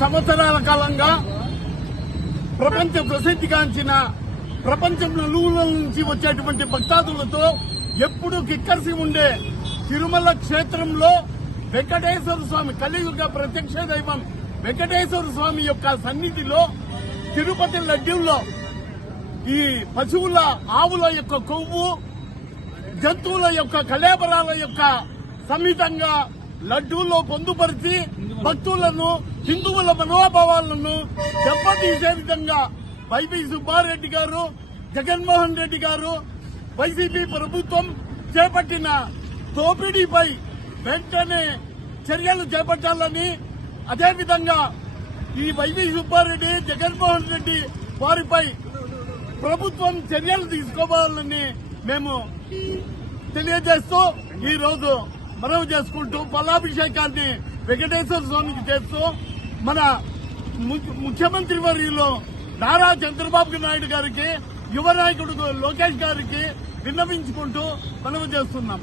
సంవత్సరాల కాలంగా ప్రపంచ ప్రసిద్ధిగాంచిన ప్రపంచం నలుగుల నుంచి వచ్చేటువంటి భక్తాదులతో ఎప్పుడూ కిక్కర్సి ఉండే తిరుమల క్షేత్రంలో వెంకటేశ్వర స్వామి కలియుగ ప్రత్యక్ష దైవం వెంకటేశ్వర స్వామి యొక్క సన్నిధిలో తిరుపతి లడ్డూల్లో ఈ పశువుల ఆవుల యొక్క కొవ్వు జంతువుల యొక్క కళేబరాల యొక్క సమితంగా లడ్డూల్లో పొందుపరిచి భక్తులను హిందువుల మనోభావాలను దెబ్బతీసే విధంగా వైవి సుబ్బారెడ్డి గారు జగన్మోహన్ రెడ్డి గారు వైసీపీ ప్రభుత్వం చేపట్టిన దోపిడీపై వెంటనే చర్యలు చేపట్టాలని, అదేవిధంగా ఈ వైవి సుబ్బారెడ్డి జగన్మోహన్ రెడ్డి వారిపై ప్రభుత్వం చర్యలు తీసుకోవాలని మేము తెలియజేస్తూ ఈ రోజు మనవి చేసుకుంటూ ఫలాభిషేకాన్ని వెంకటేశ్వర స్వామికి చేస్తూ మన ముఖ్యమంత్రి వర్యులు నారా చంద్రబాబు నాయుడు గారికి యువ నాయకుడు లోకేష్ గారికి విన్నవించుకుంటూ మనవి చేస్తున్నాం.